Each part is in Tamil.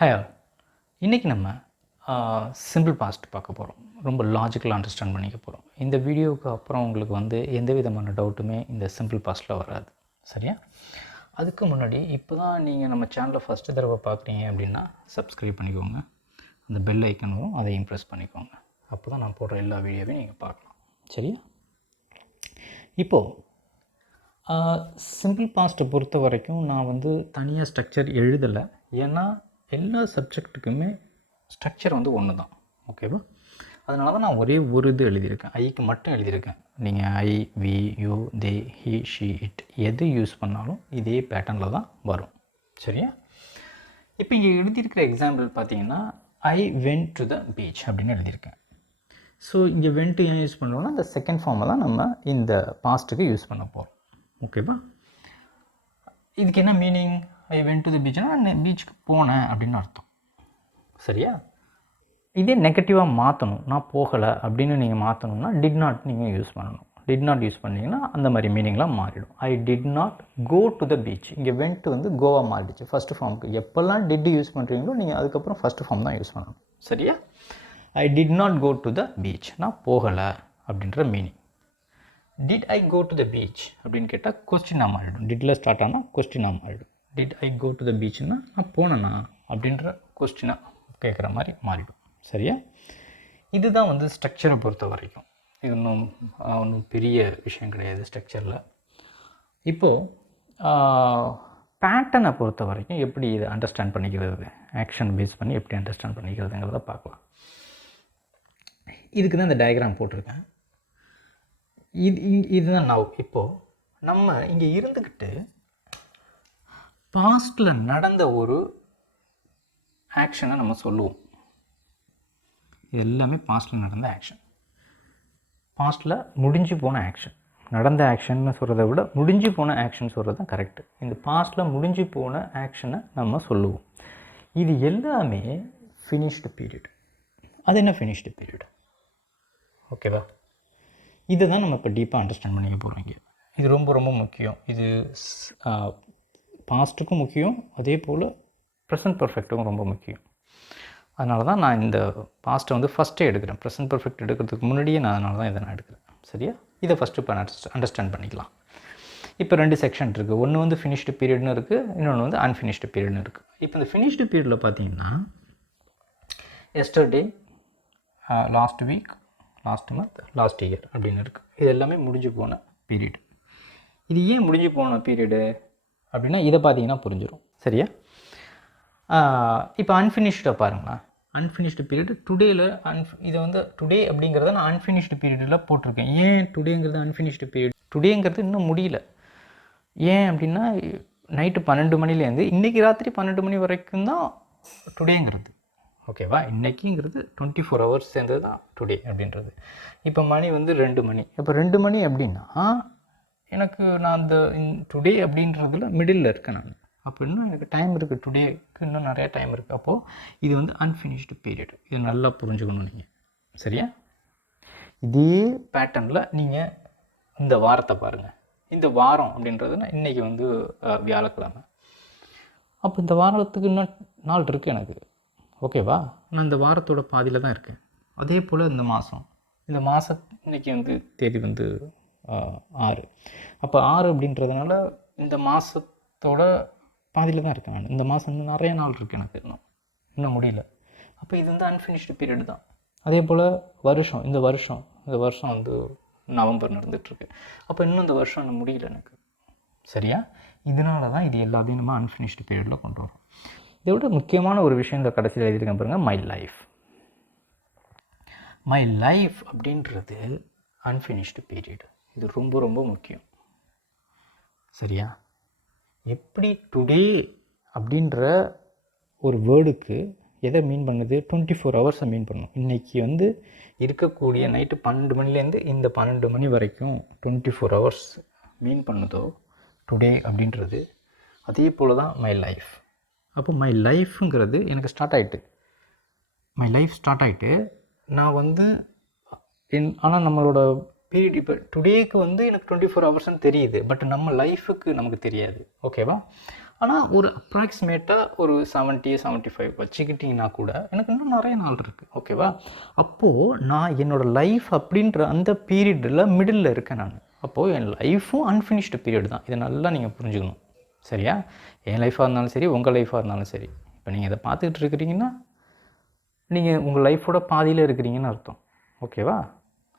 Hi all. இன்றைக்கி நம்ம சிம்பிள் பாஸ்ட் பார்க்க போகிறோம். ரொம்ப லாஜிக்கலாக அண்டர்ஸ்டாண்ட் பண்ணிக்க போகிறோம். இந்த வீடியோவுக்கு அப்புறம் உங்களுக்கு எந்த விதமான டவுட்டுமே இந்த சிம்பிள் பாஸ்ட்டில் வராது. சரியா? அதுக்கு முன்னாடி இப்போ தான் நீங்கள் நம்ம சேனலை ஃபஸ்ட்டு தடவை பார்க்குறீங்க அப்படின்னா சப்ஸ்கிரைப் பண்ணிக்கோங்க. அந்த பெல் ஐக்கன் வரும், அதையும் ப்ரெஸ் பண்ணிக்கோங்க. அப்போ தான் நான் போடுற எல்லா வீடியோவையும் நீங்கள் பார்க்கலாம். சரியா? இப்போது சிம்பிள் பாஸ்ட்டை பொறுத்த வரைக்கும் நான் தனியாக ஸ்ட்ரக்சர் எழுதலை. ஏன்னா எல்லா சப்ஜெக்ட்டுக்குமே ஸ்ட்ரக்சர் ஒன்று தான். ஓகேவா? அதனால தான் நான் ஒரே ஒரு இது எழுதியிருக்கேன். ஐக்கு மட்டும் எழுதியிருக்கேன். நீங்கள் I, we, you, they, he, she, it எது யூஸ் பண்ணாலும் இதே பேட்டர்னில் தான் வரும். சரியா? இப்போ இங்கே எழுதியிருக்கிற எக்ஸாம்பிள் பார்த்தீங்கன்னா ஐ வென்ட் டு த பீச் அப்படின்னு எழுதியிருக்கேன். ஸோ இங்கே வென்ட்டு ஏன் யூஸ் பண்ணுறோன்னா அந்த செகண்ட் ஃபார்மை தான் நம்ம இந்த பாஸ்ட்டுக்கு யூஸ் பண்ண போகிறோம். ஓகேவா? இதுக்கு என்ன meaning? I went to the பீச்னா நான் பீச்சுக்கு போனேன் அப்படின்னு அர்த்தம். சரியா? இதே நெகட்டிவாக மாற்றணும், நான் போகலை அப்படின்னு நீங்கள் மாற்றணும்னா டிட் நாட் நீங்கள் யூஸ் பண்ணணும். டிட் நாட் யூஸ் பண்ணிங்கன்னா அந்த மாதிரி மீனிங்லாம் மாறிடும். I did not go to the beach. இங்கே வென்ட்டு கோவா மாறிடுச்சு ஃபஸ்ட்டு ஃபார்முக்கு. எப்போல்லாம் டிட் யூஸ் பண்ணுறீங்களோ நீங்கள் அதுக்கப்புறம் ஃபஸ்ட்டு ஃபார்ம் தான் யூஸ் பண்ணணும். சரியா? I did not go to the beach, நான் போகலை அப்படின்ற meaning. Did I go to the beach அப்படின்னு கேட்டால் கொஸ்டினாக மாறிடும். டிட்டில் ஸ்டார்ட் ஆனால் கொஸ்டினாக மாறிடும். Did I go to the பீச்னா நான் போனேனா அப்படின்ற கொஸ்டினாக கேட்குற மாதிரி மாறிடும். சரியா? இதுதான் ஸ்ட்ரக்சரை பொறுத்த வரைக்கும். இது ஒன்றும் பெரிய விஷயம் கிடையாது ஸ்ட்ரக்சரில். இப்போது பேட்டர்னை பொறுத்த வரைக்கும் எப்படி இதை அண்டர்ஸ்டாண்ட் பண்ணிக்கிறது, ஆக்ஷன் பேஸ் பண்ணி எப்படி அண்டர்ஸ்டாண்ட் பண்ணிக்கிறதுங்கிறத பார்க்கலாம். இதுக்கு தான் இந்த டயக்ராம் போட்டிருக்கேன். இதுதான் நவ். இப்போது நம்ம இங்கே இருந்துக்கிட்டு பாஸ்டில் நடந்த ஒரு ஆக்ஷனை நம்ம சொல்லுவோம். இது எல்லாமே பாஸ்டில் நடந்த ஆக்ஷன். பாஸ்டில் முடிஞ்சு போன ஆக்ஷன். நடந்த ஆக்ஷன்னு சொல்கிறத விட முடிஞ்சு போன ஆக்ஷன் சொல்கிறது தான் கரெக்டு. இந்த பாஸ்டில் முடிஞ்சு போன ஆக்ஷனை நம்ம சொல்லுவோம். இது எல்லாமே ஃபினிஷ்டு பீரியட். அது என்ன ஃபினிஷ்டு பீரியட்? ஓகேவா? இதை தான் நம்ம இப்போ டீப்பாக அண்டர்ஸ்டாண்ட் பண்ணிக்க போகிறோம். இங்கே இது ரொம்ப ரொம்ப முக்கியம். இது பாஸ்ட்டுக்கும் முக்கியம், அதே போல் ப்ரெசன்ட் பர்ஃபெக்ட்டுக்கும் ரொம்ப முக்கியம். அதனால தான் நான் இந்த பாஸ்ட்டை ஃபஸ்ட்டே எடுக்கிறேன். ப்ரெசன்ட் பர்ஃபெக்ட் எடுக்கிறதுக்கு முன்னாடியே அதனால தான் இதை நான் எடுக்கிறேன். சரியா? இதை ஃபஸ்ட்டு இப்போ அண்டர்ஸ்டாண்ட் பண்ணிக்கலாம். இப்போ 2 செக்ஷன் இருக்குது. ஒன்று ஃபினிஷ்டு பீரியட்னு இருக்குது, இன்னொன்று அன்ஃபினிஷ்டு பீரியட்னு இருக்குது. இப்போ இந்த ஃபினிஷ்டு பீரியடில் பார்த்தீங்கன்னா yesterday, last week, last month, last year அப்படின்னு இருக்குது. இது எல்லாமே முடிஞ்சு போன பீரியட். இது ஏன் முடிஞ்சு போன பீரியடு அப்படின்னா இதை பார்த்தீங்கன்னா புரிஞ்சிடும். சரியா? இப்போ அன்ஃபினிஷ்டை பாருங்களேன். அன்ஃபினிஷ்டு பீரியட் டுடேயில் இதை டுடே அப்படிங்கிறத நான் அன்ஃபினிஷ்டு பீரியடில் போட்டிருக்கேன். ஏன் டுடேங்கிறது அன்ஃபினிஷ்டு பீரியட்? டுடேங்கிறது இன்னும் முடியல. ஏன் அப்படின்னா நைட்டு 12 மணிலேருந்து இன்றைக்கி ராத்திரி 12 மணி வரைக்கும் தான் டுடேங்கிறது. ஓகேவா? இன்றைக்கிங்கிறது 24 ஹவர்ஸ் சேர்ந்தது தான் டுடே அப்படின்றது. இப்போ மணி 2 மணி. இப்போ 2 மணி அப்படின்னா எனக்கு நான் அந்த டுடே அப்படின்றதுல மிடில் இருக்கேன் நான். அப்போ இன்னும் எனக்கு டைம் இருக்குது. டுடேக்கு இன்னும் நிறையா டைம் இருக்குது. அப்போது இது அன்ஃபினிஷ்டு பீரியட். இது நல்லா புரிஞ்சுக்கணும் நீங்கள். சரியா? இதே பேட்டர்னில் நீங்கள் இந்த வாரத்தை பாருங்கள். இந்த வாரம் அப்படின்றதுனா இன்றைக்கி வியாழக்கிழமை. அப்போ இந்த வாரத்துக்கு இன்னும் நாள் இருக்குது எனக்கு. ஓகேவா? நான் இந்த வாரத்தோட பாதியில் தான் இருக்கேன். அதே போல் இந்த மாதம், இன்றைக்கி தேதி 6. அப்போ 6 அப்படின்றதுனால இந்த மாதத்தோட பாதியில் தான் இருக்கேன் நான். இந்த மாதம் இன்னும் நிறைய நாள் இருக்குது எனக்கு. இன்னும் முடியல. அப்போ இது அன்ஃபினிஷ்டு பீரியட் தான். அதே போல் வருஷம், இந்த வருஷம் நவம்பர் நடந்துகிட்ருக்கு. அப்போ இன்னும் இந்த வருஷம் இன்னும் முடியல எனக்கு. சரியா? இதனால தான் இது எல்லாத்தையும் நம்ம அன்ஃபினிஷ்டு பீரியடில் கொண்டு வரோம். இதை விட முக்கியமான ஒரு விஷயம் இந்த கடைசியில் எழுதியிருக்கேன் பாருங்கள், மை லைஃப். மை லைஃப் அப்படின்றது அன்ஃபினிஷ்டு பீரியட். இது ரொம்ப ரொம்ப முக்கியம். சரியா? எப்படி டுடே அப்படின்ற ஒரு வேர்டுக்கு எதை மீன் பண்ணுது? 24 ஹவர்ஸை மீன் பண்ணணும். இன்றைக்கி இருக்கக்கூடிய நைட்டு 12 மணிலேருந்து இந்த 12 மணி வரைக்கும் 24 ஹவர்ஸ் மீன் பண்ணுதோ டுடே அப்படின்றது. அதே போல் தான் மை லைஃப். அப்போ மை லைஃப்ங்கிறது எனக்கு ஸ்டார்ட் ஆகிட்டு. மை லைஃப் ஸ்டார்ட் ஆகிட்டு நான் ஆனால் நம்மளோட பீரியட் இப்போ டுடேக்கு எனக்கு 24 ஹவர்ஸ்னு தெரியுது. பட் நம்ம லைஃபுக்கு நமக்கு தெரியாது. ஓகேவா? ஆனால் ஒரு அப்ராக்சிமேட்டாக ஒரு 70-75 வச்சுக்கிட்டிங்கன்னா கூட எனக்கு இன்னும் நிறைய நாள் இருக்குது. ஓகேவா? அப்போது நான் என்னோடய லைஃப் அப்படின்ற அந்த பீரியடில் மிடில் இருக்கேன் நான். அப்போது என் லைஃப்பும் அன்ஃபினிஷ்டு பீரியட் தான். இதை நல்லா நீங்கள் புரிஞ்சுக்கணும். சரியா? என் லைஃபாக இருந்தாலும் சரி, உங்கள் லைஃபாக இருந்தாலும் சரி. இப்போ நீங்கள் இதை பார்த்துக்கிட்டு இருக்கிறீங்கன்னா நீங்கள் உங்கள் லைஃபோட பாதியில் இருக்கிறீங்கன்னு அர்த்தம். ஓகேவா?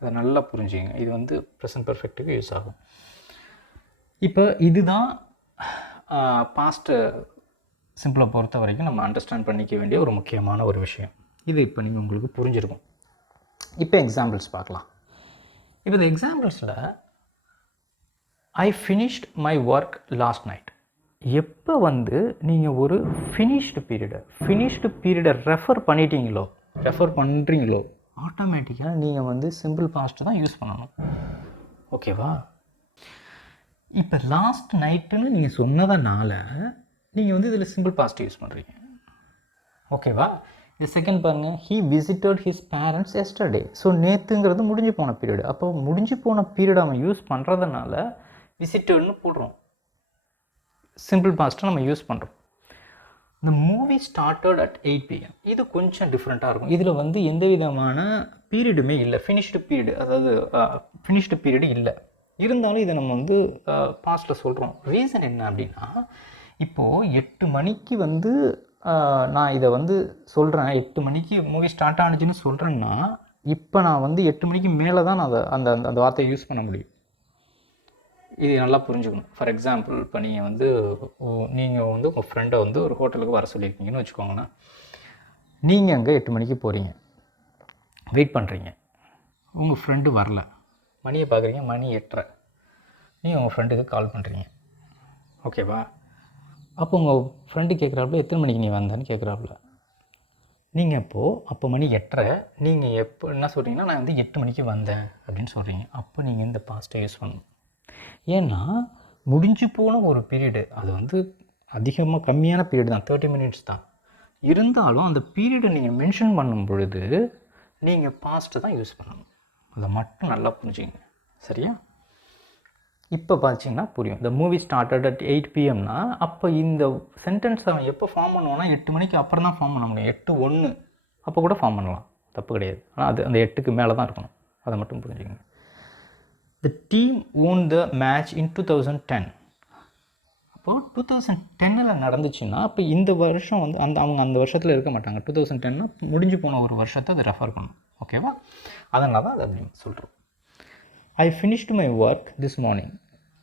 அதை நல்லா புரிஞ்சுங்க. இது வந்து ப்ரெசன்ட் பர்ஃபெக்ட்டுக்கு யூஸ் ஆகும். இப்போ இதுதான் பாஸ்ட்டு சிம்பிளை பொறுத்த வரைக்கும் நம்ம அண்டர்ஸ்டாண்ட் பண்ணிக்க வேண்டிய ஒரு முக்கியமான ஒரு விஷயம். இது இப்போ நீங்கள் உங்களுக்கு புரிஞ்சிருக்கும். இப்போ எக்ஸாம்பிள்ஸ் பார்க்கலாம். இப்போ இந்த எக்ஸாம்பிள்ஸில் I finished my work last night. எப்போ வந்து நீங்கள் ஒரு ஃபினிஷ்டு பீரியடை ரெஃபர் பண்ணுறீங்களோ ஆட்டோமேட்டிக்காக நீங்கள் வந்து சிம்பிள் பாஸ்ட்டு தான் யூஸ் பண்ணணும். ஓகேவா? இப்போ லாஸ்ட் நைட்டுன்னு நீங்கள் சொன்னதனால நீங்கள் வந்து இதில் சிம்பிள் பாஸ்ட் யூஸ் பண்ணுறீங்க. ஓகேவா? இது செகண்ட் பாருங்கள். He visited his parents yesterday. So நேற்றுங்கிறது முடிஞ்சு போன பீரியடு. அப்போ முடிஞ்சு போன பீரியட் அவன் யூஸ் பண்ணுறதுனால விசிட்டட்னு போடுறோம். சிம்பிள் பாஸ்ட்டை நம்ம யூஸ் பண்ணுறோம். இந்த மூவி ஸ்டார்டட் அட் 8 PM. இது கொஞ்சம் டிஃப்ரெண்ட்டாக இருக்கும். இதில் வந்து எந்த விதமான பீரியடுமே இல்லை. ஃபினிஷ்டு பீரியடு, அதாவது ஃபினிஷ்டு பீரியடு இல்லை. இருந்தாலும் இதை நம்ம வந்து பாஸ்ட்டில் சொல்கிறோம். ரீசன் என்ன அப்படின்னா, இப்போது 8 மணிக்கு வந்து நான் இதை வந்து சொல்கிறேன். 8 மணிக்கு மூவி ஸ்டார்ட் ஆனிச்சுன்னு சொல்கிறேன்னா, இப்போ நான் வந்து 8 மணிக்கு மேலே தான் நான் அந்த அந்த வார்த்தையை யூஸ் பண்ண முடியும். இது நல்லா புரிஞ்சுக்கணும். ஃபார் எக்ஸாம்பிள், இப்போ நீங்கள் வந்து உங்கள் ஃப்ரெண்டை வந்து ஒரு ஹோட்டலுக்கு வர சொல்லியிருக்கீங்கன்னு வச்சுக்கோங்கண்ணா. நீங்கள் அங்கே 8 மணிக்கு போகிறீங்க, வெயிட் பண்ணுறீங்க. உங்கள் ஃப்ரெண்டு வரல. மணியை பார்க்குறீங்க, மணி 8:30. நீங்கள் உங்கள் ஃப்ரெண்டுக்கு கால் பண்ணுறீங்க. ஓகேவா? அப்போ உங்கள் ஃப்ரெண்டு கேட்குறாப்புல, எத்தனை மணிக்கு நீ வந்தேன்னு கேட்குறாப்புல. நீங்கள் அப்போ மணி 8:30. நீங்கள் எப்போ என்ன சொல்கிறீங்கன்னா, நான் வந்து 8 மணிக்கு வந்தேன் அப்படின்னு சொல்கிறீங்க. அப்போ நீங்கள் இந்த பாஸ்ட்டை யூஸ் பண்ணணும். ஏன்னா முடிஞ்சு போன ஒரு பீரியடு, அது வந்து அதிகமாக கம்மியான பீரியட் தான், 30 minutes தான். இருந்தாலும் அந்த பீரியடை நீங்கள் மென்ஷன் பண்ணும் பொழுது நீங்கள் பாஸ்ட்டு தான் யூஸ் பண்ணணும். அதை மட்டும் நல்லா புரிஞ்சுங்க. சரியா? இப்போ பார்த்தீங்கன்னா புரியும். இந்த மூவி ஸ்டார்டட் அட் 8 PMனா அப்போ இந்த சென்டென்ஸ் அவன் எப்போ ஃபார்ம் பண்ணுவான்னா 8 மணிக்கு அப்புறம் தான் ஃபார்ம் பண்ண முடியும். 8:01 அப்போ கூட ஃபார்ம் பண்ணலாம், தப்பு கிடையாது. ஆனால் அது அந்த 8க்கு மேலே தான் இருக்கணும். அதை மட்டும் புரிஞ்சுக்கங்க. The team won the match in 2010. அப்போது 2010 நடந்துச்சுன்னா அப்போ இந்த வருஷம் வந்து அவங்க அந்த வருஷத்தில் இருக்க மாட்டாங்க. 2010னா முடிஞ்சு போன ஒரு வருஷத்தை அதை ரெஃபர் பண்ணணும். ஓகேவா? அதனால தான் அது அப்படின்னு சொல்கிறோம். I finished my work this morning.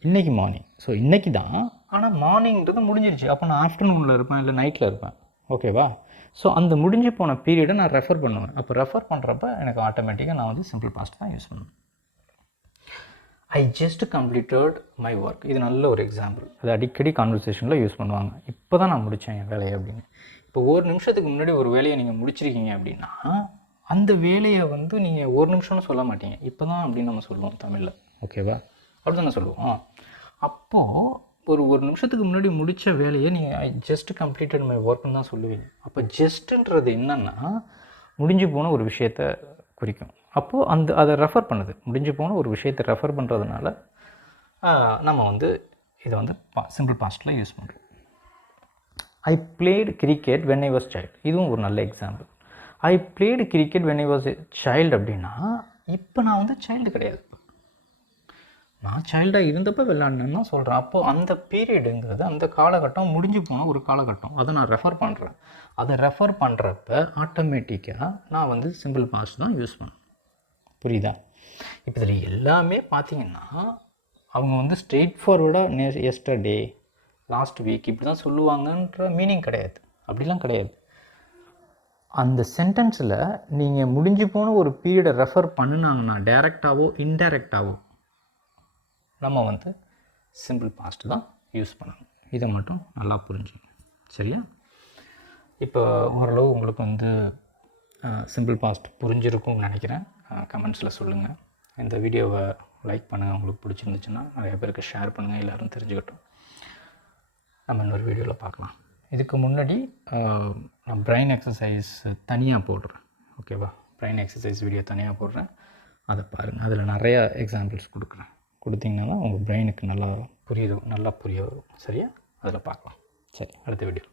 இன்றைக்கி மார்னிங். ஸோ இன்றைக்கி தான், ஆனால் மார்னிங்கிறது முடிஞ்சிருச்சு. அப்போ நான் ஆஃப்டர்நூனில் இருப்பேன், இல்லை நைட்டில் இருப்பேன். ஓகேவா? ஸோ அந்த முடிஞ்சு போன பீரியடை நான் ரெஃபர் பண்ணுவேன். அப்போ ரெஃபர் பண்ணுறப்ப எனக்கு ஆட்டோமேட்டிக்காக நான் வந்து சிம்பிள் பாஸ்ட் தான் யூஸ் பண்ணுவேன். I just completed my work. இது நல்ல ஒரு எக்ஸாம்பிள். அது அடிக்கடி கான்வர்சேஷனில் யூஸ் பண்ணுவாங்க. இப்போ தான் நான் முடித்தேன் என் வேலையை அப்படின்னு. இப்போ ஒரு நிமிஷத்துக்கு முன்னாடி ஒரு வேலையை நீங்கள் முடிச்சிருக்கீங்க அப்படின்னா அந்த வேலையை வந்து நீங்கள் ஒரு நிமிஷம்னு சொல்ல மாட்டீங்க. இப்போ தான் அப்படின்னு நம்ம சொல்லுவோம் தமிழில். ஓகேவா? அப்படி தான் சொல்லுவோம். அப்போது ஒரு நிமிஷத்துக்கு முன்னாடி முடித்த வேலையை நீங்கள் ஐ ஜஸ்ட் கம்ப்ளீட்டட் மை ஒர்க்குன்னு தான் சொல்லுவீங்க. அப்போ ஜஸ்ட்டுன்றது என்னென்னா முடிஞ்சு போன ஒரு விஷயத்தை குறிக்கும். அப்போது அதை ரெஃபர் பண்ணுது. முடிஞ்சு போன ஒரு விஷயத்தை ரெஃபர் பண்ணுறதுனால நம்ம வந்து இதை வந்து சிம்பிள் பாஸ்ட்டில் யூஸ் பண்ணுறோம். I played cricket when I was child. இதுவும் ஒரு நல்ல example. I played cricket when I was child அப்படின்னா இப்போ நான் வந்து சைல்டு கிடையாது, நான் சைல்டாக இருந்தப்போ விளையாடணுன்னு தான் சொல்கிறேன். அப்போது அந்த பீரியடுங்கிறது அந்த காலகட்டம் முடிஞ்சு போன ஒரு காலகட்டம். அதை நான் ரெஃபர் பண்ணுறேன். அதை ரெஃபர் பண்ணுறப்ப ஆட்டோமேட்டிக்காக நான் வந்து சிம்பிள் பாஸ்ட் தான் யூஸ் பண்ணேன். புரியுதா? இப்போ இதில் எல்லாமே பார்த்தீங்கன்னா அவங்க வந்து ஸ்ட்ரெயிட் ஃபார்வர்டாக எஸ்டர்டே, லாஸ்ட் வீக் இப்படி தான் சொல்லுவாங்கன்ற மீனிங் கிடையாது. அப்படிலாம் கிடையாது. அந்த சென்டென்ஸில் நீங்கள் முடிஞ்சு போன ஒரு பீரியடை ரெஃபர் பண்ணினாங்கன்னா டைரெக்டாகவோ இன்டைரக்டாகவோ நம்ம வந்து சிம்பிள் பாஸ்ட் தான் யூஸ் பண்ணணும். இதை மட்டும் நல்லா புரிஞ்சுங்க. சரியா? இப்போ ஓரளவு உங்களுக்கு வந்து சிம்பிள் பாஸ்ட் புரிஞ்சிருக்கும்னு நினைக்கிறேன். கமெண்ட்ஸில் சொல்லுங்கள். இந்த வீடியோவை லைக் பண்ணுங்கள். உங்களுக்கு பிடிச்சிருந்துச்சுன்னா நிறைய பேருக்கு ஷேர் பண்ணுங்கள், எல்லோரும் தெரிஞ்சுக்கட்டும். நம்ம இன்னொரு வீடியோவில் பார்க்கலாம். இதுக்கு முன்னாடி நான் பிரெயின் எக்ஸசைஸ் தனியாக போடுறேன். ஓகேவா? பிரெயின் எக்ஸசைஸ் வீடியோ தனியாக போடுறேன், அதை பாருங்கள். அதில் நிறையா எக்ஸாம்பிள்ஸ் கொடுக்குறேன். கொடுத்தீங்கன்னா தான் உங்கள் பிரெயினுக்கு நல்லா புரிய வரும். சரியா? அதில் பார்க்கலாம். சரி அடுத்த வீடியோ.